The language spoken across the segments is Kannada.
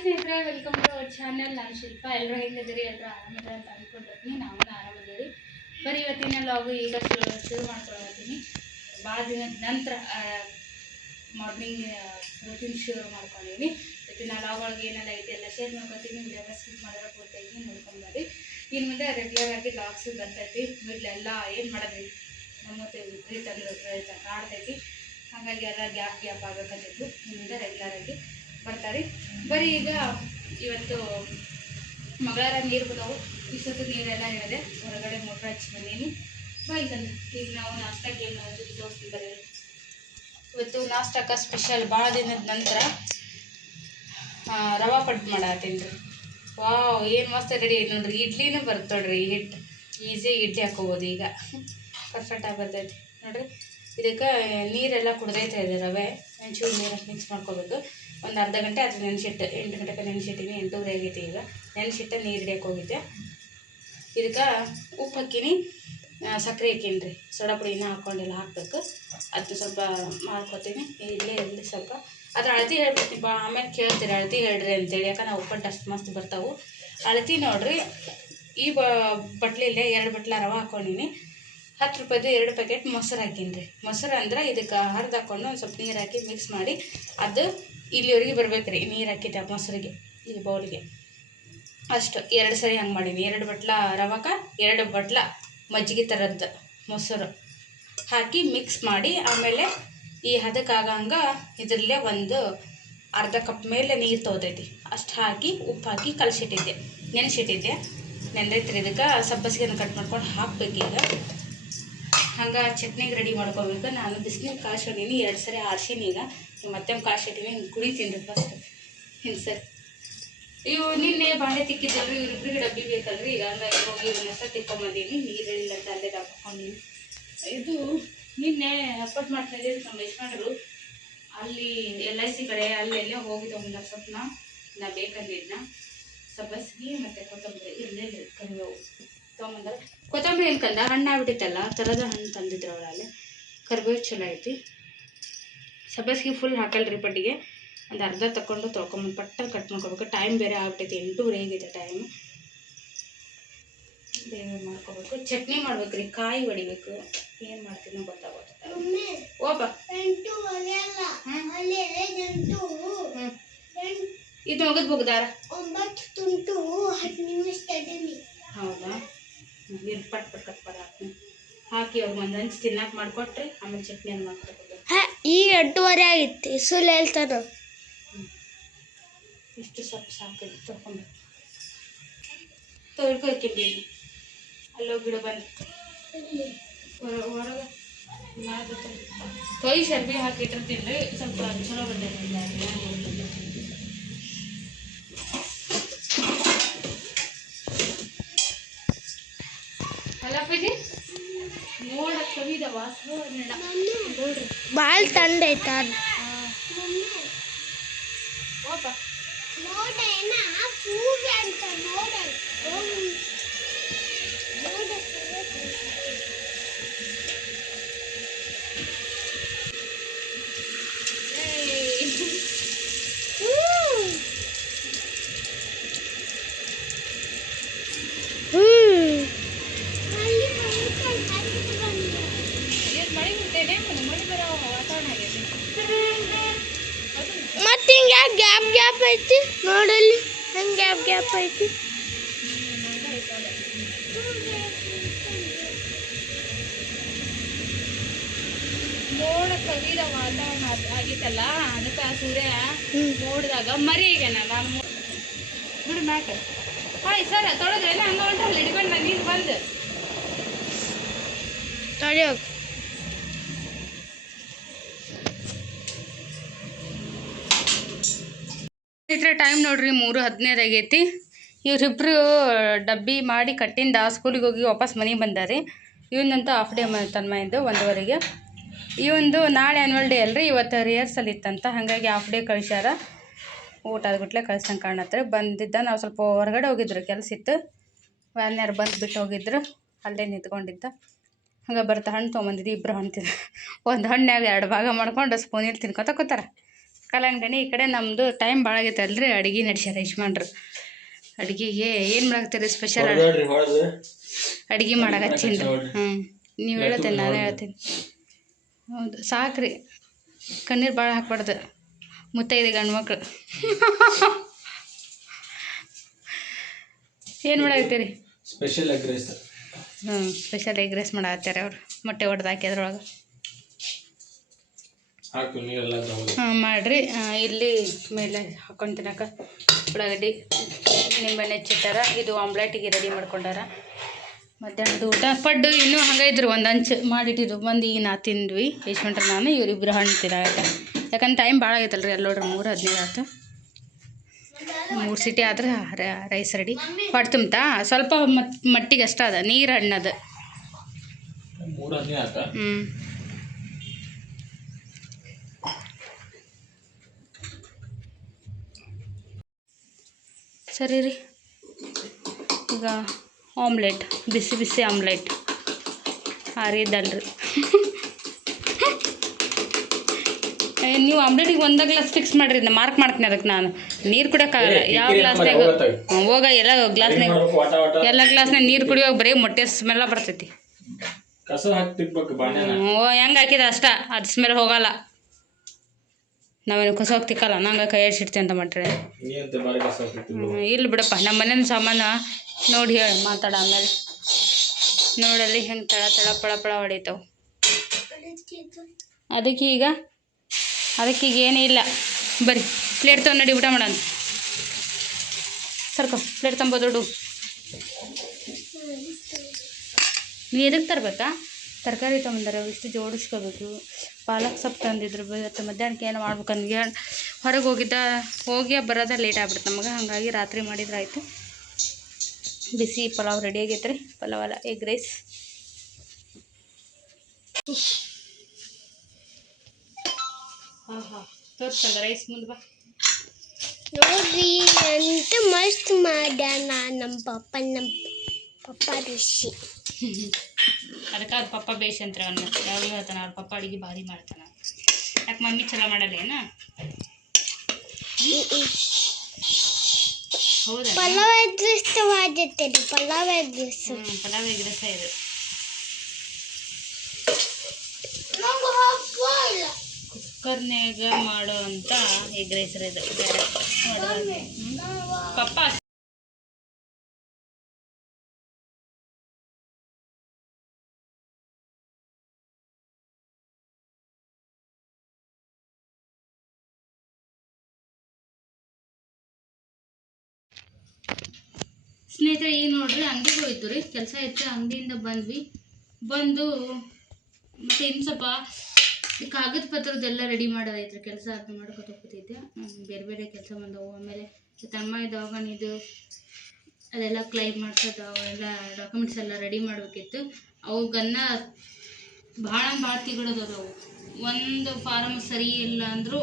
ಸ್ನೇಹಿತರೆ, ವೆಲ್ಕಮ್ ಟು ಅವರ್ ಚಾನಲ್. ನಾನು ಶಿಲ್ಪ. ಎಲ್ಲರೂ ಹೆಂಗಿದ್ದೀರಿ? ಎಲ್ಲರೂ ಆರಾಮಿದ್ದಾರೆ ಅಂತ ಅಂದ್ಕೊಂಡಿರ್ತೀನಿ. ನಾವು ಆರಾಮಿದ್ದೀರಿ. ಬರೀ ಇವತ್ತಿನ ಲಾಗು ಈಗ ಶುರು ಮಾಡ್ಕೊಳತ್ತೀನಿ. ಭಾಳ ದಿನದ ನಂತರ ಮಾರ್ನಿಂಗ್ ರೂಟೀನ್ ಶುರು ಮಾಡ್ಕೊಂಡಿದ್ದೀನಿ. ಇವತ್ತಿನ ಲಾಗ್ ಒಳಗೆ ಏನೆಲ್ಲ ಐತೆ ಎಲ್ಲ ಶೇರ್ ಮಾಡ್ಕೊತೀನಿ. ವಿಡಿಯೋನ ಸ್ಕಿಪ್ ಮಾಡಿದ್ರೆ ಪೂರ್ತಿಯಾಗಿ ನೋಡ್ಕೊಂಡ್ಬರ್ರಿ. ಇನ್ನು ಮುಂದೆ ರೆಗ್ಯುಲರ್ ಆಗಿ ಲಾಗ್ಸು ಬರ್ತೈತಿ. ಎಲ್ಲ ಏನು ಮಾಡೋದ್ರಿ, ನಮ್ಮ ವಿಪರೀತ ಅಂದ್ರೆ ವಿಪರೀತ ಕಾಡ್ತೈತಿ. ಹಾಗಾಗಿ ಎಲ್ಲ ಗ್ಯಾಪ್ ಆಗಬೇಕಂತಿದ್ದು ಇನ್ನು ರೆಗ್ಯುಲರ್ ಆಗಿ ಬರ್ತಾರೆ. ಬರೀ ಈಗ ಇವತ್ತು ಮಗಳಾರ ನೀರು ಬದಾವು. ಇಷ್ಟೊತ್ತು ನೀರೆಲ್ಲ ಹೇಳಿದೆ, ಹೊರಗಡೆ ಮೋಟ್ರ್ ಹಚ್ಚಿ ಬಂದೀನಿ. ಬಂತಂದ್ರೆ ಈಗ ನಾವು ನಾಷ್ಟಕ್ಕೆ ಏನು ಮಾಡೋದು ತೋರಿಸ್ತೀನಿ ಬರೀ. ಇವತ್ತು ನಾಷ್ಟಕ್ಕೆ ಸ್ಪೆಷಲ್ ಭಾಳ ದಿನದ ನಂತರ ರವಾ ಪಡ್ಡು ಮಾಡತ್ತೀನಿ ರೀ. ವಾವ್, ಏನು ಮಸ್ತ್ ರೆಡಿ ಐತೆ ನೋಡ್ರಿ. ಇಡ್ಲಿನೂ ಬರುತ್ತೆ ನೋಡ್ರಿ. ಹಿಟ್ಟು ಈಸಿಯಾಗಿ ಇಡ್ಲಿ ಹಾಕೋಬೋದು. ಈಗ ಪರ್ಫೆಕ್ಟಾಗಿ ಬರ್ತೈತಿ ನೋಡ್ರಿ. ಇದಕ್ಕೆ ನೀರೆಲ್ಲ ಕುಡ್ದೈತೆ ಇದೆ. ರವೆ ಒಂಚೂರು ನೀರು ಮಿಕ್ಸ್ ಮಾಡ್ಕೋಬೇಕು. ಒಂದು ಅರ್ಧ ಗಂಟೆ ಅದು ನೆನೆಸಿಟ್ಟು, 8 ಗಂಟೆಗೆ ನೆನೆಸಿಟ್ಟಿನಿ. 8:30 ಆಗೈತಿ ಈಗ. ನೆನೆಸಿಟ್ಟು ನೀರು ಹಿಡಿಯೋಕೆ ಹೋಗಿದ್ದೆ. ಇದಕ್ಕೆ ಉಪ್ಪು ಹಾಕೀನಿ, ಸಕ್ಕರೆ ಹಾಕೀನಿ ರೀ. ಸೋಡಾ ಪುಡಿನ ಹಾಕ್ಕೊಂಡಿಲ್ಲ, ಹಾಕಬೇಕು. ಅದು ಸ್ವಲ್ಪ ಮಾಡ್ಕೊತೀನಿ. ಇರಲಿ ಸ್ವಲ್ಪ. ಅದ್ರ ಅಳತಿ ಹೇಳ್ಬಿಡ್ತೀನಿ. ಆಮೇಲೆ ಕೇಳ್ತೀರಿ ಅಳತಿ ಹೇಳ್ರಿ ಅಂತೇಳಿ. ಯಾಕಂದ್ರೆ ನಾವು ಉಪ್ಪಟ್ಟು ಅಷ್ಟು ಮಸ್ತ್ ಬರ್ತಾವೆ. ಅಳತಿ ನೋಡಿರಿ, ಈ ಬಟ್ಲಿಲ್ಲೇ 2 ಬಟ್ಲ ರವೆ ಹಾಕ್ಕೊಂಡಿನಿ. 10 ರೂಪಾಯಿದು 2 ಪ್ಯಾಕೆಟ್ ಮೊಸರು ಹಾಕೀನಿ ರೀ. ಮೊಸರು ಅಂದ್ರೆ ಇದಕ್ಕೆ ಹರಿದು ಹಾಕ್ಕೊಂಡು ಒಂದು ಸ್ವಲ್ಪ ನೀರು ಹಾಕಿ ಮಿಕ್ಸ್ ಮಾಡಿ, ಅದು ಇಲ್ಲಿವರೆಗೆ ಬರ್ಬೇಕು ರೀ. ನೀರು ಹಾಕಿದ್ದೆ ಮೊಸರಿಗೆ, ಈ ಬೌಲ್ಗೆ ಅಷ್ಟು 2 ಸರಿ ಹಂಗೆ ಮಾಡೀನಿ. 2 ಬಟ್ಲ ರವಕ್ಕೆ 2 ಬಟ್ಲ ಮಜ್ಜಿಗೆ ಥರದ್ದು ಮೊಸರು ಹಾಕಿ ಮಿಕ್ಸ್ ಮಾಡಿ, ಆಮೇಲೆ ಈ ಹದಕ್ಕಾಗಂಗೆ ಇದರಲ್ಲೇ ಒಂದು ಅರ್ಧ ಕಪ್ ಮೇಲೆ ನೀರು ತೊಗೊತೈತಿ ಅಷ್ಟು ಹಾಕಿ ಉಪ್ಪು ಹಾಕಿ ಕಲಸಿಟ್ಟಿದ್ದೆ, ನೆನೆಸಿಟ್ಟಿದ್ದೆ. ನೆನೆದೈತ್ರಿ. ಇದಕ್ಕೆ ಸಬ್ಬಸಿಗೆನ ಕಟ್ ಮಾಡ್ಕೊಂಡು ಹಾಕ್ಬೇಕು. ಈಗ ಹಂಗೆ ಚಟ್ನಿಗೆ ರೆಡಿ ಮಾಡ್ಕೋಬೇಕು. ನಾನು ಬಿಸಿನೀರು ಕಾಯಿಸಿದ್ದೀನಿ, 2 ಸರಿ ಆರ್ಸೀನಿ. ಈಗ ಮತ್ತೆ ಕಾಯಿಸಿಟ್ಟಿನಿ. ಹಿಂಗೆ ಕುಡಿತೀನಿ ರೀ ಫಸ್ಟ್. ಹಿಂಗೆ ಸರಿ ಇವು ನಿನ್ನೆ ಬಾಳೆ ತಿಕ್ಕಿದ್ದಲ್ರಿ, ಇವ್ರಿಬ್ರಿಗೆ ಡಬ್ಬಿ ಬೇಕಲ್ರಿ. ಈಗ ಹಂಗಾಗಿ ಹೋಗಿ ಇವನ್ನೆಲ್ಲ ತಿಕ್ಕೊಂಬಂದೀನಿ. ನೀರಿಲ್ಲ ಅಂತ ಅಲ್ಲೇ ಹಾಕ್ಕೊಂಡಿನಿ. ಇದು ನಿನ್ನೆ ಅಪ್ಪಟ್ಟು ಮಾಡ್ತಾಯಿದ್ದೀವಿ ನಮ್ಮ ಯಜಮಾನರು. ಅಲ್ಲಿ LIC ಕಡೆ ಅಲ್ಲೆಲ್ಲೇ ಹೋಗಿ ತೊಗೊಂಡ ಸೊಪ್ಪನ್ನ ನಾ ಬೇಕಂದಿದ್ನ. ಸಬ್ಬಸಿಗೆ ಮತ್ತು ಕೊತ್ತಂಬರಿ ಇರಲಿಲ್ಲ, ಕರಿಬೇವು ತೊಗೊಂಬಂದ್ರೆ. ಕೊತ್ತಂಬರಿ ಏನಕ್ಕಂದ ಹಣ್ಣು ಆಗ್ಬಿಟ್ಟಿತ್ತಲ್ಲ, ಥರದ ಹಣ್ಣು ತಂದಿದ್ರು ಅವರಲ್ಲಿ. ಕರಿಬೇವು ಚಲೋ ಐತಿ. ಸಬ್ಬಸಿಗೆ ಫುಲ್ ಹಾಕಲ್ರಿ ಪಡ್ಡಿಗೆ. ಒಂದು ಅರ್ಧ ತಗೊಂಡು ತೊಳ್ಕೊಂಬಂದು ಪಟ್ಟ ಕಟ್ ಮಾಡ್ಕೋಬೇಕು. ಟೈಮ್ ಬೇರೆ ಆಗ್ಬಿಟ್ಟೈತಿ, 8:30 ಆಗೈತೆ ಟೈಮ್. ಬೇಗ ಮಾಡ್ಕೋಬೇಕು. ಚಟ್ನಿ ಮಾಡ್ಬೇಕು ರೀ, ಕಾಯಿ ಹೊಡಿಬೇಕು. ಏನು ಮಾಡ್ತೀನೋ ಗೊತ್ತಾಗೋದು. ಓಪ ಇದು ಹೋಗೋದು ಬೋಗದಾರ. ಹೌದಾ? ಇದು ಪಟ್ ಕಟ್ ಹಾಕ್ತೀನಿ. ಹಾಕಿ ಅವ್ರಿಗೆ ಒಂದು ಹಂಚು ತಿನ್ನಕ್ಕೆ ಮಾಡಿಕೊಟ್ರಿ, ಆಮೇಲೆ ಚಟ್ನಿ ಅನ್ನು ಮಾಡ್ಕೊಬೇಕು. ಈಗ 8:30 ಆಗಿತ್ತು. ಸುಳ್ಳು ಹೇಳ್ತಾನೆ. ಇಷ್ಟು ಸ್ವಲ್ಪ ಸಾಕು. ತೊಳ್ಕೊಂಬೇಕು. ತೊಳ್ಕೊಳ್ತೀನಿ. ಅಲ್ಲೋಗಿ ಗಿಡ ಬಂದು ಹೊರಗೆ ತೊಯ್ ಶರ್ಬಿ ಹಾಕಿಟ್ಟಿರ್ತೀನಿ ರೀ. ಸ್ವಲ್ಪ ಚಲೋ ಬಂದೈತಿಲ್ಲ ಅಲ್ಲಪ್ಪಜಿ. ನೋಡ ಕವಿದ ವಾಸನೆ ನೋಡ್ರಿ, ಭಾಳ ತಂಡ ಐತ. ಓಪ ಮತ್ತೆ ಹಿಂಗೆ ಗ್ಯಾಪ್ ಐತಿ ನೋಡಲ್ಲಿ. ಹಂಗೆ ಗ್ಯಾಪ್ ಐತಿ. ಮೋಡ ಕವಿದ ವಾತಾವರಣ ಆಗಿತ್ತಲ್ಲ, ಅದಕ್ಕೆ ಸೂರ್ಯ ನೋಡಿದಾಗ ಮರಿ ಈಗೇನ ನಾನು ಬಿಡು ಮ್ಯಾಕ. Hi sir, ತೊಳೆದ್ರೇನ? ಹಂಗೆ ಹೊಂಟಲ್ಲ ಹಿಡ್ಕೊಂಡು ನಾನು ನೀರು ಬಂದು ತೊಳೆಯೋಗ. ಸ್ನೇಹಿತರೆ, ಟೈಮ್ ನೋಡ್ರಿ 3:15 ಆಗೈತಿ. ಇವರಿಬ್ರು ಡಬ್ಬಿ ಮಾಡಿ ಕಟ್ಟಿಂದ ಸ್ಕೂಲಿಗೆ ಹೋಗಿ ವಾಪಸ್ ಮನೆಗೆ ಬಂದಾರಿ. ಇವನಂತೂ ಹಾಫ್ ಡೇ ತನ್ಮಯಿಂದ 1:30ಗೆ. ಇವಂದು ನಾಳೆ ಆ್ಯನ್ವಲ್ ಡೇ ಅಲ್ರಿ, ಇವತ್ತು ರಿಹರ್ಸಲ್ ಇತ್ತಂತ. ಹಾಗಾಗಿ ಹಾಫ್ ಡೇ ಕಳಿಸ್ಯಾರ. ಊಟ ಆದ್ಬಿಟ್ಲೆ ಕಳ್ಸಂಗೆ ಕಾಣತ್ರಿ. ಬಂದಿದ್ದ ನಾವು ಸ್ವಲ್ಪ ಹೊರಗಡೆ ಹೋಗಿದ್ರು, ಕೆಲಸ ಇತ್ತು. ವ್ಯಾನ್ಯಾರು ಬಂದು ಬಿಟ್ಟು ಹೋಗಿದ್ರು, ಅಲ್ಲೇ ನಿಂತ್ಕೊಂಡಿದ್ದ. ಹಂಗೆ ಬರ್ತಾ ಹಣ್ಣು ತೊಗೊಂಬಂದಿದ್ದು. ಇಬ್ಬರು ಹಣ್ಣು ಒಂದು ಹಣ್ಣಾಗ 2 ಭಾಗ ಮಾಡ್ಕೊಂಡು ಸ್ಪೂನಲ್ಲಿ ತಿನ್ಕೊತ ಕೂತಾರ. ಕಲ್ಲಂಗಡಿ. ಈ ಕಡೆ ನಮ್ಮದು ಟೈಮ್ ಭಾಳ ಆಗೈತೆ ಅಲ್ರಿ, ಅಡುಗೆ ನಡೆಸ್ಯಾರ ಯಜಮಾನ್ರು. ಅಡುಗೆಗೆ ಏನು ಮಾಡಾಕ್ತೀರಿ ಸ್ಪೆಷಲ್? ಅಡುಗೆ ಮಾಡಕ್ಕೆ ಹಚ್ಚೀನಿ ರೀ. ನೀವು ಹೇಳ್ತೇನೆ, ನಾನೇ ಹೇಳ್ತೀನಿ. ಹೌದು, ಸಾಕ್ರಿ, ಕಣ್ಣೀರು ಭಾಳ ಹಾಕ್ಬಾರ್ದು, ಮುತ್ತೈದೆ ಗಂಡು ಮಕ್ಳು. ಏನು ಮಾಡಾಕ್ತೀರಿ? Special egg rice. Special egg rice ಮಾಡಾಕ್ತಾರೆ ಅವ್ರು, ಮೊಟ್ಟೆ ಹೊಡೆದು ಹಾಕಿ ಅದ್ರೊಳಗೆ ಮಾಡಿರಿ. ಇಲ್ಲಿ ಮೇಲೆ ಹಾಕೊಂಡು ತಿನ್ನಕ ಉಳ್ಳಾಗಡ್ಡಿ ನಿಂಬೆಹಣ್ಣು ಹೆಚ್ಚಿಟ್ಟಾರ. ಇದು ಆಮ್ಲೆಟಿಗೆ ರೆಡಿ ಮಾಡ್ಕೊಂಡಾರ. ಮಧ್ಯಾಹ್ನದ ಊಟ ಪಡ್ಡು ಇನ್ನೂ ಹಂಗೆ ಇದ್ರು, ಒಂದು ಹಂಚು ಮಾಡಿಟ್ಟಿದ್ದು. ಬಂದು ಈಗ ನಾ ತಿಂದ್ವಿ ಯಶ್ವಂಟ್ರೆ ನಾನು, ಇವರಿಬ್ಬರು ಹಣ್ಣು ತಿನ್ನಾಗತ್ತೆ. ಯಾಕಂದ್ರೆ ಟೈಮ್ ಭಾಳ ಆಗೈತಲ್ರಿ, ಅಲ್ಲಿ ನೋಡ್ರಿ 3:15 ಆಯ್ತು. 3 ಸಿಟಿ ಆದ್ರೆ ರೈಸ್ ರೆಡಿ. ಹೊಟ್ಟೆ ತುಂಬ್ತಾ ಸ್ವಲ್ಪ ಮಟ್ಟಿಗೆ ಅಷ್ಟ ಅದ, ನೀರು ಹಣ್ಣದು. ಸರಿ ರೀ, ಈಗ ಆಮ್ಲೆಟ್, ಬಿಸಿ ಬಿಸಿ ಆಮ್ಲೆಟ್ ಆರಿದ್ದಲ್ರಿ. ನೀವು ಆಮ್ಲೆಟಿಗೆ ಒಂದೇ ಗ್ಲಾಸ್ ಫಿಕ್ಸ್ ಮಾಡಿರಿ, ಮಾರ್ಕ್ ಮಾಡ್ತೀನಿ ಅದಕ್ಕೆ. ನಾನು ನೀರು ಕುಡಿಯೋಕ್ಕಾಗಲ್ಲ. ಯಾವ ಗ್ಲಾಸ್ನಾಗ ಹೋಗ, ಎಲ್ಲ ಗ್ಲಾಸ್ನಾಗ ನೀರು ಕುಡಿಯೋವಾಗ ಬರೀ ಮೊಟ್ಟೆ ಸ್ಮೆಲ್ಲ ಬರ್ತೈತಿ. ಹೆಂಗೆ ಹಾಕಿದ ಅಷ್ಟ, ಅದು ಸ್ಮೆಲ್ ಹೋಗಲ್ಲ. ನಾವೇನು ಕಸ ಹೋಗಿ ತಿಕ್ಕಲ್ಲ, ನಂಗೆ ಕೈ ಆಡಿಸಿಡ್ತೀವಿ ಅಂತ ಮಾಡ್ರಿ. ಇಲ್ಲಿ ಬಿಡಪ್ಪ, ನಮ್ಮ ಮನೇನ ಸಾಮಾನು ನೋಡಿ ಹೇಳಿ ಮಾತಾಡ. ಆಮೇಲೆ ನೋಡಲ್ಲಿ ಹೆಂಗೆ ತಳ ತಳ ಪಳ ಪಳ ಹೊಡಿತಾವೆ. ಅದಕ್ಕೀಗ ಏನೂ ಇಲ್ಲ, ಬರ್ರಿ ಪ್ಲೇಟ್ ತೊಗೊಂಡು ನಡಿ ಊಟ ಮಾಡೋಣ. ಸರ್ಕೊ ಪ್ಲೇಟ್ ತೊಂಬ ದೊಡ್ಡು. ನೀವು ಎದಕ್ಕೆ ತರಬೇಕಾ? ತರಕಾರಿ ತೊಗೊಂಬಂದಾರೆ, ಇಷ್ಟು ಜೋಡಿಸ್ಕೋಬೇಕು. ಪಾಲಕ್ ಸೊಪ್ಪು ತಂದಿದ್ರು, ಇವತ್ತು ಮಧ್ಯಾಹ್ನಕ್ಕೆ ಏನು ಮಾಡ್ಬೇಕಂದ್ರೆ ಹೊರಗೆ ಹೋಗಿ ಬರೋದ ಲೇಟ್ ಆಗ್ಬಿಡುತ್ತೆ ನಮಗೆ. ಹಾಗಾಗಿ ರಾತ್ರಿ ಮಾಡಿದ್ರಾಯ್ತು. ಬಿಸಿ ಪಲಾವ್ ರೆಡಿ ಆಗೈತೆ ರೀ. ಪಲಾವ್ ಅಲ್ಲ, ಎಗ್ ರೈಸ್. ತೋರಿಸ್ಕೊಂಡ ರೈಸ್ ಮುಂದೆ ಬಾ ನೋಡ್ರಿ, ಅಂತ ಮಸ್ತ್ ಮಾಡ್ಯಾನ ನಮ್ಮ ಪಪ್ಪ ಋಷಿ. ಅದಕ್ಕೆ ಅವ್ರ ಪಪ್ಪ ಬೇಷ್ ಅಂತಾರೆ ಅವನ್ನ. ಯಾವಾಗಲೂ ಹೇಳ್ತಾನೆ ಅವ್ರ ಪಪ್ಪ ಅಡುಗೆ ಭಾರಿ ಮಾಡ್ತಾನೆ. ಯಾಕೆ ಮಮ್ಮಿ ಚಲೋ ಮಾಡಲ್ಲೇನ? ಹೌದಾ? ಪಲಾವ್ ಎಗ್ ರೈಸ್ ಮಾಡಿರ್ತೀರಿ. ಪಲಾವ್ ಎಗ್ ರೈಸ್ ಇದು ಕುಕ್ಕರ್ನಾಗ ಮಾಡೋ ಅಂತ ಎಗ್ ರೈಸ್ ಇದು. ಪಪ್ಪ ಸ್ನೇಹಿತರೆ, ಈಗ ನೋಡ್ರಿ ಅಂಗಡಿಗೆ ಹೋಯ್ತು ರೀ, ಕೆಲಸ ಇತ್ತು. ಅಂಗಡಿಯಿಂದ ಬಂದು ಮತ್ತು ಇನ್ನು ಸ್ವಲ್ಪ ಕಾಗದ ಪತ್ರದ್ದೆಲ್ಲ ರೆಡಿ ಮಾಡೋದೈತ್ರಿ. ಕೆಲಸ ಅದು ಮಾಡ್ಕೊತ ಹೋಗ್ತೈತೆ. ಬೇರೆ ಬೇರೆ ಕೆಲಸ ಬಂದವು. ಆಮೇಲೆ ತಮ್ಮ ದವಾಖಾನಿದು ಅದೆಲ್ಲ ಕ್ಲೈಮ್ ಮಾಡಿಸೋದು, ಅವೆಲ್ಲ ಡಾಕ್ಯುಮೆಂಟ್ಸ್ ಎಲ್ಲ ರೆಡಿ ಮಾಡಬೇಕಿತ್ತು. ಅವಗನ್ನ ಭಾಳ ತಿಗಳೋದವು. ಒಂದು ಫಾರಮ್ ಸರಿ ಇಲ್ಲ ಅಂದರೂ,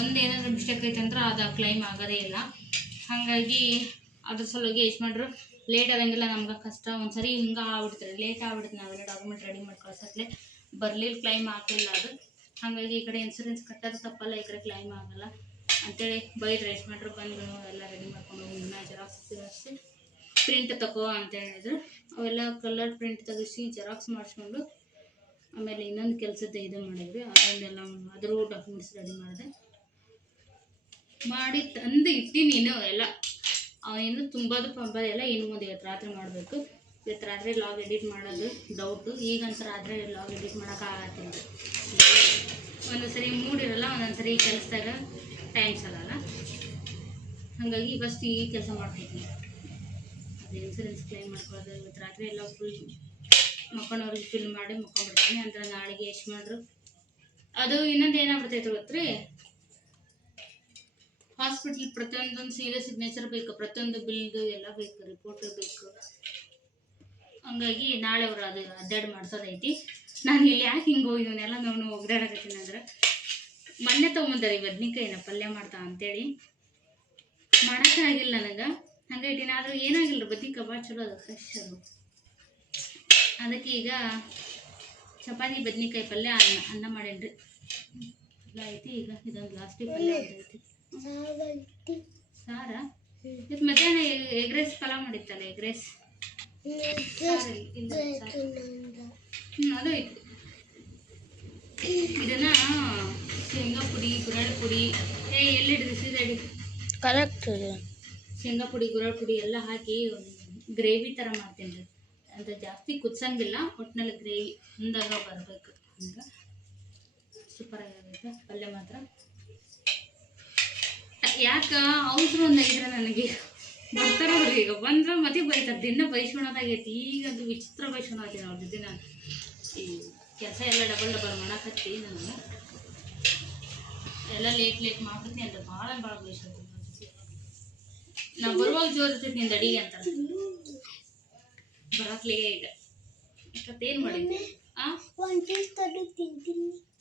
ಒಂದು ಏನಾದರೂ ಮಿಸ್ಟೇಕ್ ಐತೆ ಅಂದ್ರೆ ಅದು ಕ್ಲೈಮ್ ಆಗೋದೇ ಇಲ್ಲ. ಹಾಗಾಗಿ ಅದ್ರ ಸಲುವಾಗಿ ಯಜಮಾನ್ರು ಲೇಟ್ ಆದಂಗೆಲ್ಲ ನಮ್ಗೆ ಕಷ್ಟ. ಒಂದು ಸರಿ ಹಿಂಗೆ ಆಗ್ಬಿಡ್ತಾರೆ, ಲೇಟ್ ಆಗ್ಬಿಡುತ್ತೆ. ನಾವೆಲ್ಲ ಡಾಕ್ಯುಮೆಂಟ್ ರೆಡಿ ಮಾಡಿ ಕಳ್ಸತ್ಲೆ ಬರಲಿಲ್ಲ, ಕ್ಲೈಮ್ ಆಗಲಿಲ್ಲ ಅದು. ಹಾಗಾಗಿ ಈ ಕಡೆ ಇನ್ಸೂರೆನ್ಸ್ ಕಟ್ಟೋದು ತಪ್ಪಲ್ಲ, ಈ ಕಡೆ ಕ್ಲೈಮ್ ಆಗಲ್ಲ ಅಂತೇಳಿ ಬೈದ್ರೆ ಯಜಮಾನ್ರು. ಬಂದು ಎಲ್ಲ ರೆಡಿ ಮಾಡ್ಕೊಂಡು ಹೋಗಿ ಜೆರಾಕ್ಸ್ ಪ್ರಿಂಟ್ ತಗೋ ಅಂತ ಹೇಳಿದ್ರು. ಅವೆಲ್ಲ ಕಲರ್ ಪ್ರಿಂಟ್ ತೆಗಿಸಿ ಜೆರಾಕ್ಸ್ ಮಾಡಿಸ್ಕೊಂಡು ಆಮೇಲೆ ಇನ್ನೊಂದು ಕೆಲಸದ ಇದು ಮಾಡಿದ್ವಿ. ಅದನ್ನೆಲ್ಲ ಅದ್ರ ಡಾಕ್ಯುಮೆಂಟ್ಸ್ ರೆಡಿ ಮಾಡಿ ತಂದು ಇಟ್ಟಿನಿ. ಎಲ್ಲ ಇನ್ನು ತುಂಬೋದು ಎಲ್ಲ ಇನ್ನು ಮುಂದೆ ಇವತ್ತು ರಾತ್ರಿ ಮಾಡಬೇಕು. ಇವತ್ತು ರಾತ್ರಿ ಲಾಗ್ ಎಡಿಟ್ ಮಾಡೋದು ಡೌಟು. ಈಗಂತ ರಾತ್ರಿ ಲಾಗ್ ಎಡಿಟ್ ಮಾಡೋಕ್ಕಾಗತ್ತಿಲ್ಲ. ಒಂದೊಂದು ಸರಿ ಮೂಡಿರಲ್ಲ, ಒಂದೊಂದು ಸರಿ ಕೆಲಸದಾಗ ಟೈಮ್ ಸಾಲಲ್ಲ. ಹಾಗಾಗಿ ಫಸ್ಟ್ ಈ ಕೆಲಸ ಮಾಡ್ತೀನಿ. ಅದು ಇನ್ಸೂರೆನ್ಸ್ ಕ್ಲೈಮ್ ಮಾಡ್ಕೊಳ್ಳೋದು. ಇವತ್ತು ರಾತ್ರಿ ಎಲ್ಲ ಫುಲ್ ಮಕ್ಕಳವ್ರಿಗೆ ಫಿಲ್ ಮಾಡಿ ಮಕ್ಕೊಂಡ್ಬಿಡ್ತೀನಿ. ಅಂದ್ರೆ ನಾಳೆಗೆ ಎಷ್ಟು ಮಾಡ್ರು. ಅದು ಇನ್ನೊಂದು ಏನಾಗ್ಬಿಡ್ತೈತೆ ಗೊತ್ತ್ರಿ, ಹಾಸ್ಪಿಟ್ಲ್ ಪ್ರತಿಯೊಂದೊಂದು ಸಿಗ್ನೇಚರ್ ಬೇಕು, ಪ್ರತಿಯೊಂದು ಬಿಲ್ದು ಎಲ್ಲ ಬೇಕು, ರಿಪೋರ್ಟ್ ಬೇಕು. ಹಂಗಾಗಿ ನಾಳೆ ಅವರು ಅದು ಅಡ್ಡಾಡಿ ಮಾಡ್ಸೋದೈತಿ. ನಾನು ಇಲ್ಲಿ ಯಾಕೆ ಹಿಂಗೆ ಹೋಗಿ ಇವನ್ನೆಲ್ಲ ನಾನು ಒಗ್ದಾಡಕತ್ತೀನಿ ಅಂದ್ರೆ, ಮೊನ್ನೆ ತೊಗೊಂಬಂದಾರೆ ಬದ್ನಿಕಾಯಿನ ಪಲ್ಯ ಮಾಡ್ತಾ ಅಂತೇಳಿ. ಮಾಡೋಕ್ಕಾಗಿಲ್ಲ ನನಗೆ, ಹಂಗೆ ಇಟ್ಟಿನ. ಆದರೂ ಏನಾಗಿಲ್ಲ, ಬದ್ನಿಕಾಯಿ ಭಾಳ ಚಲೋ ಅದು, ಫ್ರೆಶ್ ಅದು. ಅದಕ್ಕೆ ಈಗ ಚಪಾತಿ ಬದ್ನಿಕಾಯಿ ಪಲ್ಯ ಅನ್ನ ಮಾಡೇನ್ರಿ. ಎಲ್ಲ ಐತಿ. ಈಗ ಇದೊಂದು ಲಾಸ್ಟಿಗೆ ಪಲ್ಯ ಐತಿ. ಸಾರ ಇದು ಮಧ್ಯಾಹ್ನ ಎಗ್ ರೈಸ್ ಪಲಾವ್ ಮಾಡಿತ್ತಲ್ಲ, ಎಗ್ ರೈಸ್ ಅದು ಐತಿ. ಇದನ್ನ ಶೇಂಗಾ ಪುಡಿ, ಗುರಳ್ ಪುಡಿ, ಎಲ್ಲಿ ಹಿಡಿದು ಸೀದಡಿ ಕರೆಕ್ಟ್. ಶೇಂಗಾ ಪುಡಿ, ಗುರಳ್ ಪುಡಿ ಎಲ್ಲ ಹಾಕಿ ಗ್ರೇವಿ ಥರ ಮಾಡ್ತೀನಿ ರೀ. ಅಂದರೆ ಜಾಸ್ತಿ ಕುದಿಸಂಗಿಲ್ಲ, ಒಟ್ಟಿನಲ್ಲಿ ಗ್ರೇವಿ ಮುಂದಾಗ ಬರಬೇಕು. ಹಂಗೆ ಸೂಪರ್ ಆಗಿರುತ್ತೆ ಪಲ್ಯ ಮಾತ್ರ. ಯಾಕೆ ಅವ್ರು ಒಂದಾಗಿದ್ರೆ ನನಗೆ ಬರ್ತಾರವ್ರಿ, ಈಗ ಬಂದ್ರೆ ಮತ್ತೆ ಬೈತಾರೆ. ದಿನ ಬೈಸ್ಕೊಳೋದಾಗೈತಿ. ಈಗ ಅದು ವಿಚಿತ್ರ ಬೈಸ್ಕೊಳತ್ತೀನಿ ಅವ್ರ ಜೊತೆ. ನಾನು ಈ ಕೆಲಸ ಎಲ್ಲ ಡಬಲ್ ಮಾಡಕತ್ತಿ. ನನಗೆ ಎಲ್ಲ ಲೇಟ್ ಮಾಡ್ಬಿಡ್ತೀನಿ ಅಂತ ಭಾಳ ಬೈಸ್ಕೊಳ್ತೀನಿ ಅವ್ರ ಜೊತೆ. ನಾವು ಬರುವಾಗ ಜೋರು ಇರ್ತೈತಿ ನಿಂದು ಅಡಿಗೆ ಅಂತ ಬರಕ್ಲೇ. ಈಗ ಇಷ್ಟೊತ್ತೇನು ಮಾಡಿದ್ದೆ?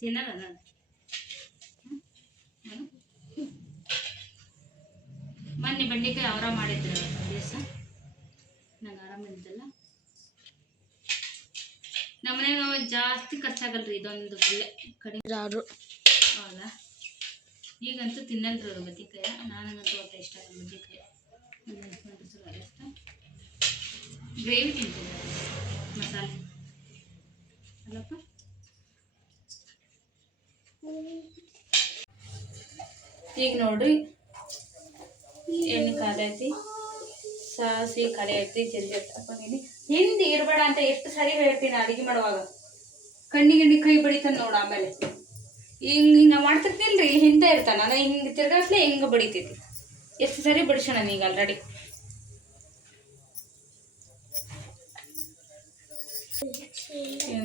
ತಿನ್ನಲ್ಲ ನಾನು. ಮೊನ್ನೆ ಬೆಂಡೆಕಾಯಿ ಅವರ ಮಾಡಿದ್ರು ದಿವಸ, ನಂಗೆ ಆರಾಮಿದ್ದಲ್ಲ. ನಮ್ಮ ಮನೆಯಾಗ ಜಾಸ್ತಿ ಖರ್ಚಾಗಲ್ರಿ ಇದೊಂದು ಪಲ್ಯ ಕಡಿಮೆ. ಹೌದಾ? ಈಗಂತೂ ತಿನ್ನಲ್ರಿ ಅವರು ಬದ್ನಿಕಾಯ. ನನಗಂತೂ ಒಟ್ಟು ಇಷ್ಟ ಆಗಲ್ಲ ಬದ್ನಿಕಾಯ. ಇಷ್ಟ ಗ್ರೇವಿ ತಿಂತೀನಿ, ಮಸಾಲೆ ಅಲ್ಲಪ್ಪ. ಈಗ ನೋಡ್ರಿ ಎಣ್ಣೆ ಕಾಲೈತಿ, ಸಾಸಿ ಕಡೆ ಐತಿ. ಜಲ್ದಿ ಹಾಕೊಂಡಿನಿ. ಹಿಂದೆ ಇರಬೇಡ ಅಂತ ಎಷ್ಟು ಸರಿ ಹೇಳ್ತೀನಿ ಅಡುಗೆ ಮಾಡುವಾಗ. ಕಣ್ಣಿಗೆ ಕೈ ಬಡಿತಾನೆ ನೋಡು. ಆಮೇಲೆ ಹಿಂಗೆ ನಾವು ಮಾಡ್ತಿರ್ತೀನಿರಿ, ಹಿಂದೆ ಇರ್ತಾನೆ. ನಾನು ಹಿಂಗೆ ತಿರ್ಗಾಸ್ಲೆ ಹಿಂಗೆ ಬಡಿತೈತಿ. ಎಷ್ಟು ಸರಿ ಬಡಿಸೋಣ ಈಗ ಆಲ್ರೆಡಿ.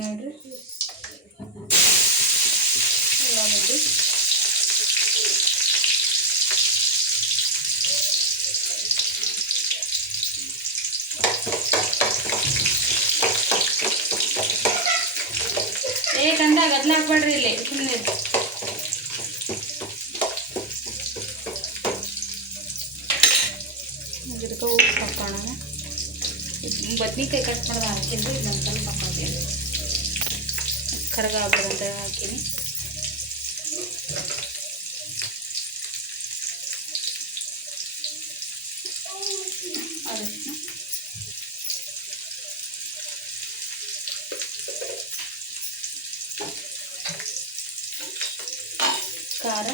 ನೋಡ್ರಿ ಉಳ್ಳಾಗಡ್ಡಿ, ಕಂದ ಗದ್ಲ ಹಾಕ್ಬೇಡ್ರಿ ಇಲ್ಲಿ ಸುಮ್ಮನೆ. ಇದಕ್ಕೆ ಉಪ್ಪು ಹಾಕೋಣ. ಬದ್ನಿಕಾಯಿ ಕಟ್ ಮಾಡಿದ ಹಾಕಿದ್ದು ಇದೊಂದು ಸ್ವಲ್ಪ ಹಾಕೋತೀನಿ. ಕರಗ ಆಗ್ಬೋದಂತ ಹಾಕೀನಿ. ಅದಕ್ಕೆ ಖಾರ.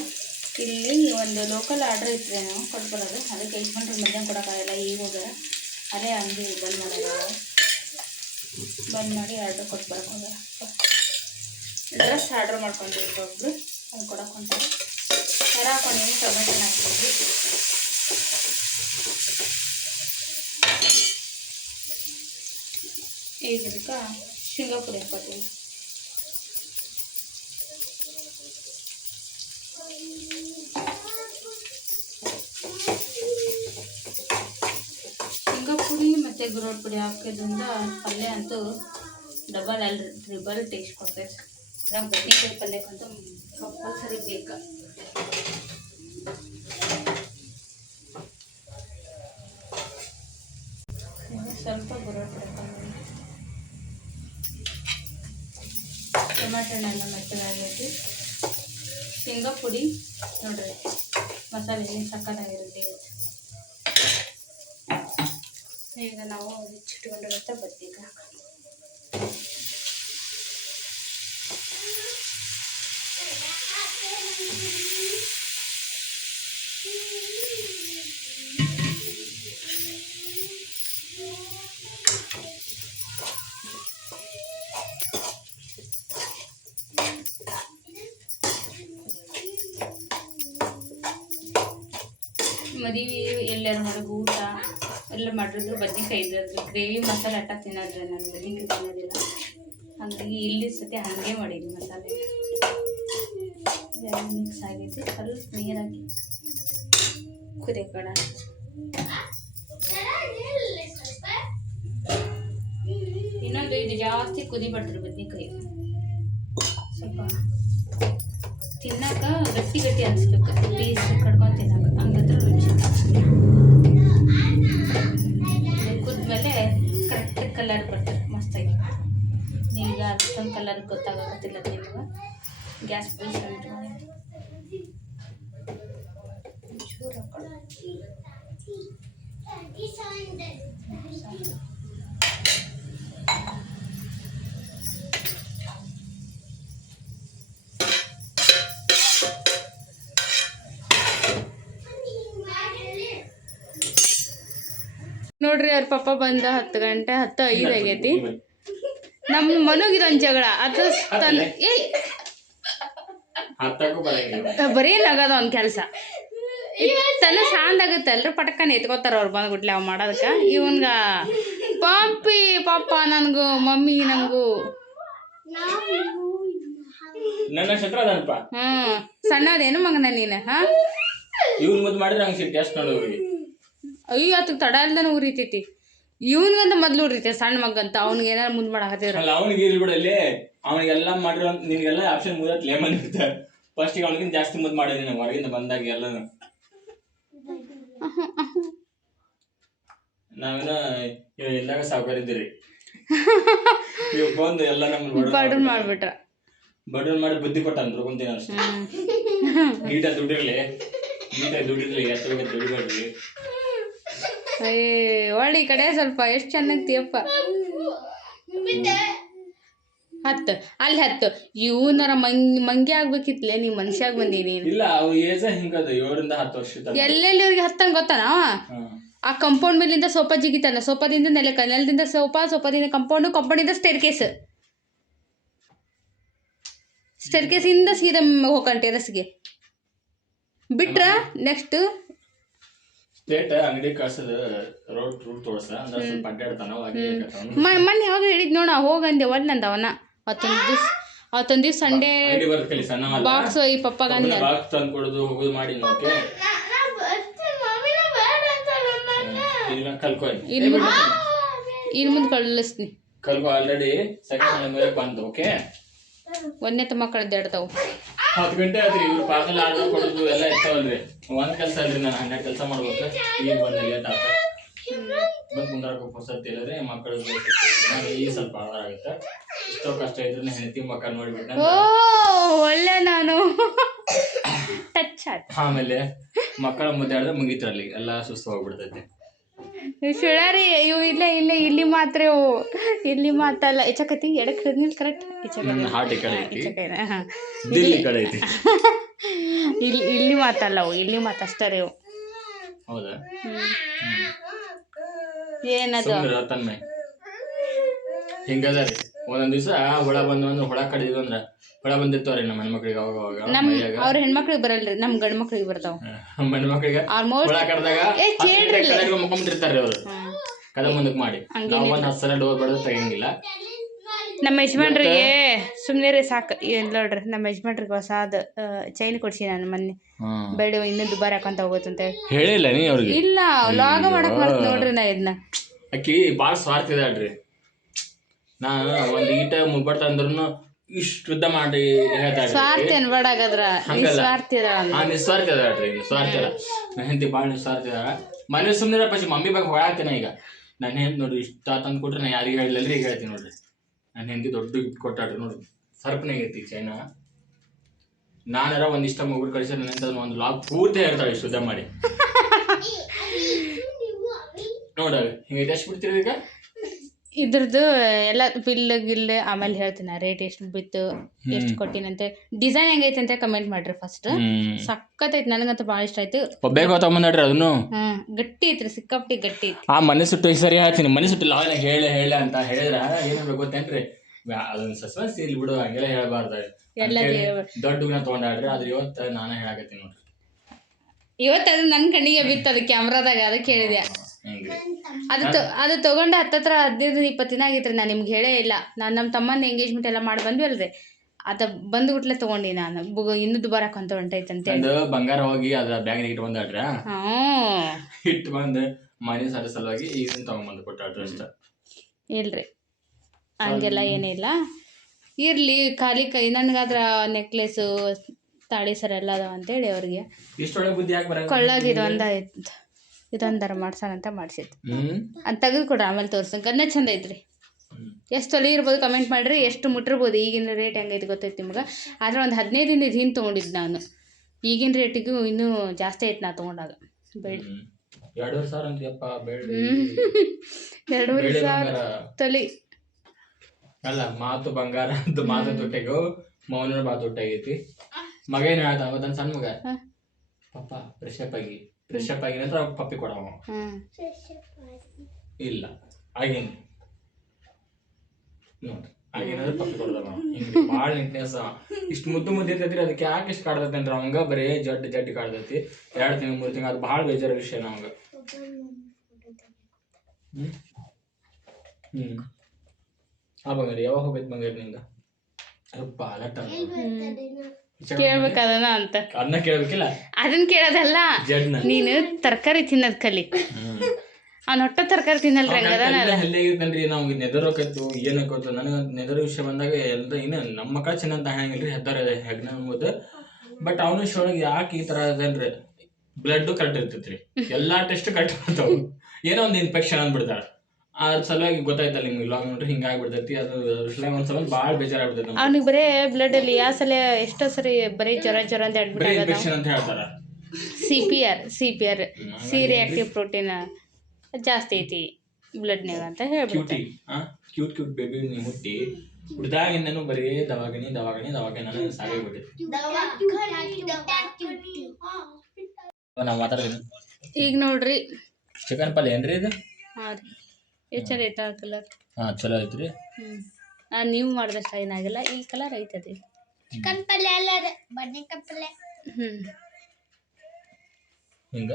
ಇಲ್ಲಿ ಒಂದು ಲೋಕಲ್ ಆರ್ಡ್ರ್ ಇತ್ತು ನಾವು ಕೊಟ್ಬರೋದು. ಅದಕ್ಕೆ 800 ಮಧ್ಯಾಹ್ನ ಕೊಡೋಕ್ಕಾಗಲ್ಲ. ಈಗ ಅದೇ ಅಂಗಡಿ ಬಂದ್ ಮಾಡಿ ಆರ್ಡ್ರ್ ಕೊಟ್ಬರೋದು. ಡ್ರೆಸ್ ಆರ್ಡ್ರ್ ಮಾಡ್ಕೊಂಡಿದ್ರು ಒಬ್ಬರು, ಅದು ಕೊಡೋಕೆ ಹೊಂಟಾರೆ. ಖಾರ ಹಾಕೊಂಡಿನಿ, ಟೊಮೆಟೊ ಹಾಕ್ತೀವಿ. ಈಗ ಇದಕ್ಕೆ ಶೇಂಗಾ ಪುಡಿ ಹಾಕ್ಕೊತೀವಿ. ಶೇಂಗಾ ಪುಡಿ ಮತ್ತು ಗುರಳ್ ಪುಡಿ ಹಾಕೋದ್ರಿಂದ ಪಲ್ಯ ಅಂತೂ ಡಬಲ್ ಅಲ್ರಿ, ಟ್ರಿಬಲ್ ಟೇಸ್ಟ್ ಕೊಡ್ತೈತೆ. ನಾವು ಬದ್ನಿಕಾಯಿ ಪಲ್ಯಕ್ಕಂತೂ ಕಂಪಲ್ಸರಿ ಬೇಕು. ಸ್ವಲ್ಪ ಗುರಳ್ ಪುಡಿ ಹಾಕೊಂಡು ಟೊಮೆಟೊನೆಲ್ಲ ಮೆತ್ತಗಾಗೈತಿ. ಶೇಂಗಾ ಪುಡಿ ನೋಡ್ರಿ, ಮಸಾಲೆ ಏನು ಸಕ್ಕತ್ತಾಗಿರುತ್ತೆ. ಈಗ ನಾವು ಹೆಚ್ಚಿಟ್ಕೊಂಡಿರುತ್ತೆ ಬದ್ನಿಕಾಯಿ ಹಾಕೋದು. ಮದುವೆ ಎಲ್ಲರೂ ಹೊರಗೆ ಊಟ ಎಲ್ಲ ಮಾಡಿದ್ರು ಬದ್ನಿಕಾಯಿ ಇದ್ರದ್ದು ಗ್ರೇವಿ ಮಸಾಲೆ ಅಟ್ಟ ತಿನ್ನೋದ್ರೆ ನಾನು ಬದ್ನಿಕಾಯಿ ತಿನ್ನೋದಿಲ್ಲ. ಹಾಗಾಗಿ ಇಲ್ಲಿ ಸತಿ ಹಾಗೆ ಮಾಡೀನಿ. ಮಸಾಲೆ ಎಲ್ಲ ಮಿಕ್ಸ್ ಆಗೈತಿ. ಸ್ವಲ್ಪ ನೀರು ಹಾಕಿ ಕುದಿಯೋಣ. ಇನ್ನೊಂದು ಇದು ಜಾಸ್ತಿ ಕುದಿಬಾರ್ದ್ರಿ ಬದ್ನಿಕಾಯಿ. ಸ್ವಲ್ಪ ತಿನ್ನಾಕ ಗಟ್ಟಿ ಗಟ್ಟಿ ಅನಿಸ್ಬೇಕು, ಪೀಸ್ ಕಡ್ಕೊಂಡು ತಿನ್ನಾಕ. ಹಂಗಂದ್ರೆ ರುಚಿ. ಕುದ್ಮೇಲೆ ಕರೆಕ್ಟ್ ಕಲರ್ ಬರ್ತದೆ ಮಸ್ತಾಗಿ. ಈಗ ಅಷ್ಟೊಂದು ಕಲರ್ ಗೊತ್ತಾಗತ್ತಿಲ್ಲ ನಿಮ್ಗೆ. ಗ್ಯಾಸ್ ಪೀಸ್ ನೋಡ್ರಿ ಅವ್ರ ಪಪ್ಪ ಬಂದ 10 ಗಂಟೆ 10:05 ಆಗೈತಿ. ನಮ್ಮ ಮನೋಗಿದೊಂದು ಜಗಳ ಅದು ಬರೀ ನಗದ ಒಂದು ಕೆಲಸ ತನ್ನ ಶಾಂತಾಗತ್ತಲ್ರಿ ಪಟಕ್ಕನೆ ಎತ್ಕೋತಾರ ಅವ್ರು ಬಂದ್ಬಿಟ್ಲೆ ಅವ್ ಮಾಡೋದಕ್ಕೆ. ಇವನ್ಗ ಪಪ್ಪಿ ಪಪ್ಪ ನನಗೂ ಮಮ್ಮಿ ನನಗೂ ಸಣ್ಣದೇನು ಮಗನ ನೀನು ಅಯ್ಯೋ ಅದಕ್ಕೆ ತಡ ಇಲ್ದಾನೆ ಉರಿತೈತಿ. ಇವನ್ಗಂತ ಮೊದ್ಲು ಉರಿತೈತಿ ಸಣ್ಣ ಮಗಂತ ಅವ್ನಿಗೆ ಏನಾರು ಮುಂದ್ ಮಾಡಾಕತ್ತಿದ್ರ ಅವನಿಗೆ ಇರ್ಲಿ ಬಿಡಲ್ಲಿ ಅವನಿಗೆಲ್ಲ ಮಾಡಿರೋ ನಿನ್ಗೆಲ್ಲ ಆಪ್ಷನ್ ಮುದತ್ ಲೇಮನ್ ಇರ್ತ ಫಸ್ಟಿಗೆ ಅವನಿಗಿಂತ ಜಾಸ್ತಿ ಮುದ್ ಮಾಡಿದೀನಿ ನಾವು ಹೊರಗಿಂದ ಬಂದಾಗ ಎಲ್ಲ ನಾವೇನೋ ಇಲ್ದಾಗ ಸಾವುಕಾರ ಇದ್ದೀರಿ ಇವ್ ಬಂದು ಎಲ್ಲ ನಮ್ಮನ್ನ ಬಡನ್ ಮಾಡ್ಬಿಟ್ರ ಬಡನ್ ಮಾಡಿ ಬುದ್ಧಿ ಕೊಟ್ಟ ಅಂದ್ಕೊಂತೀನಿ ಅಷ್ಟೇ. ನೀಟಾಗಿ ದುಡ್ಡಿರ್ಲಿ ಎಷ್ಟು ದುಡಿಬೇಡ್ರಿ. ಒಳ್ಳೆ ಈ ಕಡೆ ಸ್ವಲ್ಪ ಎಷ್ಟು ಚೆನ್ನಾಗ್ತೀಯಪ್ಪ. 10 ಅಲ್ಲಿ 10 ಇವನರ ಮಂಗಿ ಆಗ್ಬೇಕಿತ್ಲೆ ನೀ ಮನುಷ್ಯಾಗ ಬಂದೀನಿ. ಇಲ್ಲ ಅವ್ ಏಜ ಹಿಂಗದ 7 ರಿಂದ 10 ವರ್ಷ ಎಲ್ಲೆಲ್ಲಿ ಅವ್ರಿಗೆ 10 ಗೊತ್ತಾನ. ಆ ಕಂಪೌಂಡ್ ಮೇಲಿಂದ ಸೋಫಾ ಜಿಗಿತಾನ, ಸೋಫಾದಿಂದ ನೆಲಕ್ಕ, ನೆಲದಿಂದ ಸೋಫಾದಿಂದ ಕಂಪೌಂಡಿಂದ ಸ್ಟೇರ್ಕೇಸಿಂದ ಸೀದಾ ಹೋಗ್ತಾನೆ ಟೆರಸ್ಗೆ ಬಿಟ್ರ. ನೆಕ್ಸ್ಟ್ ಸ್ಟೇಟ್ ಅಂಗಡಿ ಕಳ್ಸದ ರೋಡ್ ತೋರ್ಸ ಅಂದ್ರೆ ಸ್ವಲ್ಪ ಅಡ್ಡಾಡ್ತಾನ. ಮೊನ್ನೆ ಯಾವಾಗ ಹೇಳಿದ್ ನೋಡ ಹೋಗಂದೆ ಒಳ್ಳಂದ ಅವನ ಅವತ್ತೊಂದ್ ದಿವ್ಸ ಸಂಡೇ ಬಾಕ್ಸ್ ಈ ಪಪ್ಪಗಂದ ಬಾಕ್ಸ್ ತಂದು ಕೊಡೋದು ಹೋಗೋದು ಮಾಡಿ ನೋಕೆ ಕಲ್ಕೊ ಇನ್ ಮುಂದೆ ಕಳಿಸ್ತೀನಿ. ಕಲ್ಕೊ ಆಲ್ರೆಡಿ ಸೆಕೆಂಡ್ ಮೇಲೆ ಬಂದು ಓಕೆ. ಒಂದನೇ ತಮ್ಮ ಕಳ್ದಾಡ್ತಾವ. 10 ಗಂಟೆ ಆದ್ರಿ ಇವ್ರು ಪಾರ್ಸಲ್ ಆರ್ಡರ್ ಕೊಡೋದು ಎಲ್ಲ ಇರ್ತಾವಲ್ರಿ. ಒಂದ್ ಕೆಲಸ ಅಲ್ರಿ ನಾನು 12 ಕೆಲಸ ಮಾಡ್ಬೇಕು. ಈಗ ಬಂದ ಲೇಟ್ ಆತ ಬಂದು ಮುಂದಾಕ ಹೊಸತಿ ಇಲ್ಲದ್ರೆ ಮಕ್ಕಳು ಈ ಸ್ವಲ್ಪ ಆಗುತ್ತೆ. ಎಷ್ಟೋ ಕಷ್ಟ ಇದ್ರೆ ಹೆಂಡತಿ ಮಕ್ಕಳು ನೋಡ್ಬಿಟ್ಟು ಒಳ್ಳೆ ನಾನು ಟಚ್ ಆಮೇಲೆ ಮಕ್ಕಳ ಮುದ್ದೆ ಆಡಿದ್ರೆ ಮುಗಿತ್ರಲ್ಲಿ ಎಲ್ಲ ಸುಸ್ತು ಹೋಗ್ಬಿಡ್ತೈತಿ. ಶಿಳಾರಿ ಇವು ಇಲ್ಲಿ ಮಾತ್ರ ಇಲ್ಲಿ ಮಾತಲ್ಲ ಇಚಕತಿ ಎಡಕ್ ಹಿಡಿದ್ನಿಲ್ ಕರೆಕ್ಟ್ ಹಾರ್ಟ್ ಈ ಕಡೆ ಐತಿ ದಿಲ್ ಈ ಕಡೆ ಐತಿ. ಇಲ್ಲಿ ಮಾತಲ್ಲ ಅವು ಇಲ್ಲಿ ಮಾತಷ್ಟೇ ರೀ ಅವು. ಹೌದಾ ಏನದು ತನ್ಮೆ ಹಿಂಗದ ರೀ. ಒಂದೊಂದ್ ದಿವ್ಸ ಹುಳ ಬಂದು ಅಂದ್ರೆ ಹುಳ ಕಡಿದ್ವು ಅಂದ್ರ ಹುಳ ಬಂದಿರ್ತಾವ್ರಿ ನಮ್ಮ ಹೆಣ್ಮಕ್ಳಿಗೆ ಅವಾಗ ಅವ್ರ ಹೆಣ್ಮಕ್ಳಿಗೆ ಬರಲ್ರಿ ನಮ್ ಗಂಡ್ ಮಕ್ಳಿಗೆ ಬರ್ತಾವ. ಹೆಣ್ಮಕ್ಳಿಗೆ ಹುಳ ಕಡ್ದಾಗ ಮುಖಂಬಿಟ್ಟಿರ್ತಾರ್ರಿ ಅವ್ರು ಕದ ಮುಂದಕ್ ಮಾಡಿ. ನಾವ್ ಒಂದ್ 10 ಸಲ ಡೋರ್ ಬಡದು ತೆಗಿಯಂಗಿಲ್ಲ. ನಮ್ಮ ಯಜಮಾನ್ರಿಗೆ ಸುಮ್ನೆ ರೀ ಸಾಕು ಏನ್ ನೋಡ್ರಿ. ನಮ್ಮ ಯಜಮಾನ್ರಿಗೆ ಹೊಸಾದ ಚೈನ್ ಕೊಡ್ಸಿ ನಾನು ಮೊನ್ನೆ ಬೇಡ ಇನ್ನೂ ದುಬಾರಿ ಹಾಕೊಂತ ಹೋಗುತ್ತಂತ ಹೇಳಿಲ್ಲ ನೀ ಅವ್ರಿಗೆ. ಇಲ್ಲ ಲಾಗ ಮಾಡಕ್ ಮಾಡ್ತ ನೋಡ್ರಿ ನಾ ಇದನ್ನ. ಅಕ್ಕಿ ಬಾಳ ಸ್ವಾರ್ಥ ಇದಾಳ್ರಿ. ನಾನು ಒಂದ್ ಈಟ ಮುಬ್ಬಡ್ತ ಅಂದ್ರೂ ಇಷ್ಟು ಉದ್ದ ಮಾಡಿ ಹೇಳ್ತಾಳೆ. ಸ್ವಾರ್ಥ ಅನ್ಬೇಡಾಗದ್ರ ನಿಸ್ವಾರ್ಥ ನಿಸ್ವಾರ್ಥ ಇದಾಳ್ರಿ. ನಿಸ್ವಾರ್ಥ ಇಲ್ಲ ನನ್ನ ಹೆಂಡತಿ ಬಾಳ ನಿಸ್ವಾರ್ಥ ಇದಾಳ. ಮನೆ ಸುಮ್ಮನೆ ಪಕ್ಷಿ ಮಮ್ಮಿ ಬಗ್ಗೆ ಹೊಳಾಗ್ತೇನೆ. ಈಗ ನನ್ನ ಹೆಂಡತಿ ನೋಡ್ರಿ ಇಷ್ಟ ತಂದು ಕೊಟ್ರೆ ನಾ ಯಾರಿಗೆ ಹೇಳಿಲ್ಲರಿ ಈಗ ಹೇಳ್ತೀನಿ ನೋಡ್ರಿ. ನನ್ನ ಹೆಂಡತಿ ದೊಡ್ಡ ಗಿಫ್ಟ್ ಕೊಟ್ಟಾಡ್ರಿ ನೋಡ್ರಿ. ಸರ್ಪನೆ ಐತಿ ಚೈನಾ. ನಾನಾರ ಒಂದಿಷ್ಟ ಮುಗ್ರು ಕಳಿಸಿ ನನ್ನ ಒಂದು ಲಾಗ್ ಪೂರ್ತಿ ಹೇಳ್ತಾಳೆ ಶುದ್ಧ ಮಾಡಿ ನೋಡ ಹಿಂಗೈತೆ. ಎಷ್ಟು ಬಿಡ್ತೀರಿ ಈಗ ಇದ್ರದ್ದು ಎಲ್ಲ ಬಿಲ್ ಗಿಲ್ ಆಮೇಲೆ ಹೇಳ್ತೀನಿ ರೇಟ್ ಎಷ್ಟು ಬಿತ್ತು ಎಷ್ಟು ಕೊಟ್ಟಿನಂತೆ ಡಿಸೈನ್ ಹೆಂಗೈತೆ ಅಂತ ಕಮೆಂಟ್ ಮಾಡ್ರಿ. ಫಸ್ಟ್ ಸಕ್ಕತ್ತೈತಿ ನನಗಂತೂ ಭಾಳ ಇಷ್ಟ ಆಯ್ತು. ಬೇಕು ತಗೊಂಡ್ರಿ ಅದನ್ನು ಗಟ್ಟಿ ಐತ್ರಿ ಸಿಕ್ಕಾಪಟ್ಟಿ ಗಟ್ಟಿ ಐತಿ. ಆ ಮನೆ ಸುಟ್ಟು ಸರಿ ಹೇಳ್ತೀನಿ ಮನೆ ಸುಟ್ಟಿಲ್ಲ ಹೇಳ ಅಂತ ಹೇಳಿದ್ರ ಏನ್ ಗೊತ್ತೇನ್ರಿ ಅದೊಂದು ಸಸ್ಪೆನ್ಸ್ ಇಲ್ಲಿ ಬಿಡು ಹಂಗೆಲ್ಲ ಹೇಳ್ಬಾರ್ದ. ದೊಡ್ಡ ತಗೊಂಡಾಡ್ರಿ ಅದ್ರ ಇವತ್ತು ನಾನೇ ಹೇಳಕತ್ತೀನಿ ನೋಡ್ರಿ. ಇವತ್ತು ಅದು ನನ್ನ ಕಣ್ಣಿಗೆ ಬಿತ್ತು ಅದು ಕ್ಯಾಮ್ರಾದಾಗ ಅದಕ್ಕೆ ಹೇಳಿದೆ. ಅದು ತಗೊಂಡು 15-20 ದಿನ ಆಗಿತ್ರಿ. ನಾನು ನಿಮ್ಗೆ ಹೇಳೇ ಇಲ್ಲ. ನಾನು ನಮ್ಮ ತಮ್ಮನ ಎಂಗೇಜ್ಮೆಂಟ್ ಎಲ್ಲ ಮಾಡಿ ಬಂದ್ವಲ್ರಿ ಅದ ಬಂದ್ಬಿಟ್ಲೆ ತಗೊಂಡಿ ನಾನು. ಇನ್ನೂ ದುಬಾರಿ ಹಾಕೊಂತ ಹೊಂಟೈತಂತೆ ಬಂಗಾರ ಹೋಗಿ ಅದ್ರ ಬ್ಯಾಗ್ ಇಟ್ಟು ಬಂದಾಡ್ರ ಇಟ್ಟು ಬಂದು ಮನೆ ಸಲುವಾಗಿ ಇದನ್ನ ತಗೊಂಡ್ಬಂದು ಕೊಟ್ಟಾಡ್ರಿ ಅಷ್ಟ. ಇಲ್ರಿ ಹಂಗೆಲ್ಲ ಏನಿಲ್ಲ. ಇರ್ಲಿ ಖಾಲಿ ಕೈ ನನಗಾದ್ರ ನೆಕ್ಲೆಸು ತಾಳಿ ಸರ ಎಲ್ಲ ಅದಾವ ಅಂತೇಳಿ ಅವ್ರಿಗೆ ಕೊಳ್ಳಾಗ ಇದೊಂದರ ಮಾಡ್ಸೋಣಂತ ಮಾಡಿಸಿದ್ದು. ಅದು ತೆಗೆದು ಕೊಡ್ರಿ ಆಮೇಲೆ ತೋರ್ಸಂಗೆ ಅದನ್ನೇ ಚಂದ ಐತ್ರಿ. ಎಷ್ಟು ತೊಲೆ ಇರ್ಬೋದು ಕಮೆಂಟ್ ಮಾಡಿರಿ. ಎಷ್ಟು ಮುಟ್ಟಿರ್ಬೋದು ಈಗಿನ ರೇಟ್ ಹೆಂಗೈತೆ ಗೊತ್ತೈತಿ ನಿಮ್ಗೆ. ಆದರೆ ಒಂದು 15 ದಿನದ ಹಿಂದೆ ತೊಗೊಂಡಿದ್ದು ನಾನು. ಈಗಿನ ರೇಟಿಗೂ ಇನ್ನೂ ಜಾಸ್ತಿ ಐತೆ ನಾ ತೊಗೊಂಡಾಗ. ಬೇಡ 2,500 ಅಂತೀಯಪ್ಪ ಬೇಡ್ರಿ 2,500 ಬೇಳೆ ಬಂಗಾರ ತೊಲಿ. ಅಲ್ಲ ಮಾತು ಬಂಗಾರ ಅಂತ ಮಾತು ತೊಟ್ಟೆಗೋ ಮೌನ ಮಾತು ತೊಟ್ಟಾಗೈತಿ. ಮಗ ಏನ್ ಹೇಳ್ತಾನ ಗೊತ್ತಾನ ಸಣ್ಣ ಮಗ, ಪಪ್ಪ ಫ್ರೆಶಪ್ ಆಗಿ ನಂತರ ಪಪ್ಪಿ ಕೊಡವ. ಇಲ್ಲ ಆಗೇನ್ ನೋಡ್ರಿ ಆಗೇನಂದ್ರೆ ಪಪ್ಪಿ ಕೊಡದವ. ಹಿಂಗ್ರಿ ಭಾಳ ನೀಟ್ನೆಸ್. ಇಷ್ಟು ಮುದ್ದು ಇರ್ತೈತ್ರಿ, ಅದಕ್ಕೆ ಯಾಕೆ ಇಷ್ಟು ಕಾಡ್ತೈತಿ ಅಂದ್ರೆ ಅವಂಗ ಬರೀ ಜಡ್ಡಿ ಕಾಡ್ತೈತಿ. 2 ತಿಂಗಳು 3 ತಿಂಗಳು ಅದು ಭಾಳ ಬೇಜಾರ ವಿಷಯ ನಮ್ಗೆ. ಆ ಬಂಗಾರಿ ಯಾವಾಗ ಹೋಗೈತಿ ಬಂಗಾರಿ ನಿಂದ? ಅಪ್ಪ ಅಲಟ್ಟ ಕೇಳ್ಬೇಕು ಅದನ್ನ ಅಂತ. ಅದನ್ನ ಕೇಳ್ಬೇಕಿಲ್ಲ, ಅದನ್ನ ಕೇಳೋದಲ್ಲ, ಜಡ್ನ ನೀನು ತರಕಾರಿ ತಿನ್ನೋದ್ ಕಲಿ. ಅವ್ನ ಹೊಟ್ಟೆ ತರಕಾರಿ ತಿನ್ನಲ್ರಿ, ಹಂಗದಾನ ಅದ. ಹೆಲ್ಲಾಗಿರ್ತನ್ರಿ. ನಾವು ನೆದರೋಕತ್ತು ಏನಕ್ಕೋತು ನನಗೆ ನೆದರ ವಿಷಯ ಬಂದಾಗ ಎಲ್ಲ ಇನ್ನು ನಮ್ಮ ಮಕ್ಕಳ ಚಿನ್ನ ಅಂತ ಹಂಗಿಲ್ರಿ, ಹೆದ್ದಾರ ಹೆಗ್ನ ಅನ್ಬೋದು. ಬಟ್ ಅವನ ವಿಷಯ ಒಳಗೆ ಯಾಕೆ ಈ ತರ ಅದನ್ರಿ, ಬ್ಲಡ್ ಕರೆಕ್ಟ್ ಇರ್ತೈತ್ರಿ, ಎಲ್ಲಾ ಟೆಸ್ಟ್ ಕರೆಕ್ಟ್ ಮಾಡ್ತಾವ. ಏನೋ ಒಂದು ಇನ್ಫೆಕ್ಷನ್ ಅಂದ್ಬಿಡ್ತಾರ. ಅದ್ರ ಸಲುವಾಗಿ ಗೊತ್ತಾಯ್ತಲ್ಲ ನಿಮ್ಗೆ ಲಾಗ್ ನೋಡ್ರಿ ಹಿಂಗಾಗ್ಬಿಡ್ತೈತಿ. ಅದು ಸಲುವಾಗಿ ಒಂದ್ಸಲ ಭಾಳ ಬೇಜಾರಾಗ್ಬಿಡ್ತೈತಿ. ಅವ್ನಿಗೆ ಬರೇ ಬ್ಲಡ್ ಅಲ್ಲಿ ಯಾವ ಸಲ ಎಷ್ಟೋ ಸರಿ ಬರೀ ಜ್ವರ ಅಂತ ಅಡ್ಮಿಟ್ ಆಗೋದು. ಇನ್ಫೆಕ್ಷನ್ ಅಂತ ಹೇಳ್ತಾರ. CPR ಸಿ ರಿಯಾಕ್ಟಿವ್ ಪ್ರೋಟೀನ್ ಜಾಸ್ತಿ ಐತಿ ಬ್ಲಡ್ನ್ಯಾಗ ಅಂತ ಹೇಳ್ಬಿಡ್ತಾರೆ. ಕ್ಯೂಟ್ ಬೇಬಿ ನೀವು ಹುಟ್ಟಿ ಹುಡ್ದಾಗಿಂದನೂ ಬರೀ ದವಾಖಾನೆ ಸಾಕಾಗ್ಬಿಟ್ಟೈತಿ. ನಾವು ಮಾತಾಡ್ತೀನಿ. ಈಗ ನೋಡ್ರಿ ಚಿಕನ್ ಪಲ್ಯ ಏನ್ರಿ ಇದು? ಹಾಂ ರೀ, ಎಷ್ಟು ಚಲೋ ಐತೆ ಕಲರ್. ಚಲೋ ಐತ್ರಿ. ನೀವು ಮಾಡಿದಷ್ಟು ಏನಾಗಿಲ್ಲ, ಈ ಕಲರ್ ಐತದೆ. ಚಿಕನ್ ಪಲ್ಯ ಅಲ್ಲ ಅದ ಬದ್ನೆಕಾಯಿ ಪಲ್ಯ. ಹಿಂಗ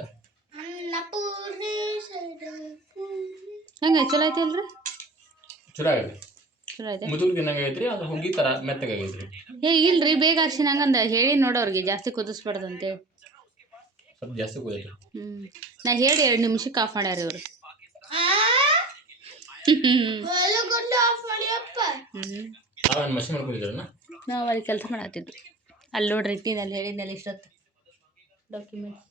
ಹೆಂಗೆ ಚಲೋ ಐತಿ ಅಲ್ರಿ? ಚಲೋ ಆಗೈತಿ. ಚಲೋ ಐತೆ. ಮುದುಗ್ ತಿನ್ನಂಗ ಐತ್ರಿ, ಅದು ಹುಗ್ಗಿ ತರ ಮೆತ್ತಗಾಗೈತ್ರಿ. ಇಲ್ರಿ, ಬೇಗ ಅರ್ಶಿ ನಂಗಂದ ಹೇಳಿ ನೋಡೋರ್ಗೆ ಜಾಸ್ತಿ ಕುದಿಸ್ಬಾರ್ದು ಅಂತೇಳಿ. ಸ್ವಲ್ಪ ಜಾಸ್ತಿ ಕುದೈತಿ. ನಾ ಹೇಳಿ 2 ನಿಮಿಷಕ್ಕೆ ಆಫ್ ಮಾಡ್ಯಾರ ಇವರು. ಮಷಿನ್ ಮಾಡ್ಕೊಂಡಿದ್ರನ್ನ ನಾವು ಅಲ್ಲಿ ಕೆಲಸ ಮಾಡತ್ತಿದ್ವಿ. ಅಲ್ಲಿ ನೋಡ್ರಿ ಇಟ್ಟಿನಲ್ಲಿ ಹೇಳಿದ್ನಲ್ಲಿ ಇಷ್ಟೊತ್ತು ಡಾಕ್ಯುಮೆಂಟ್.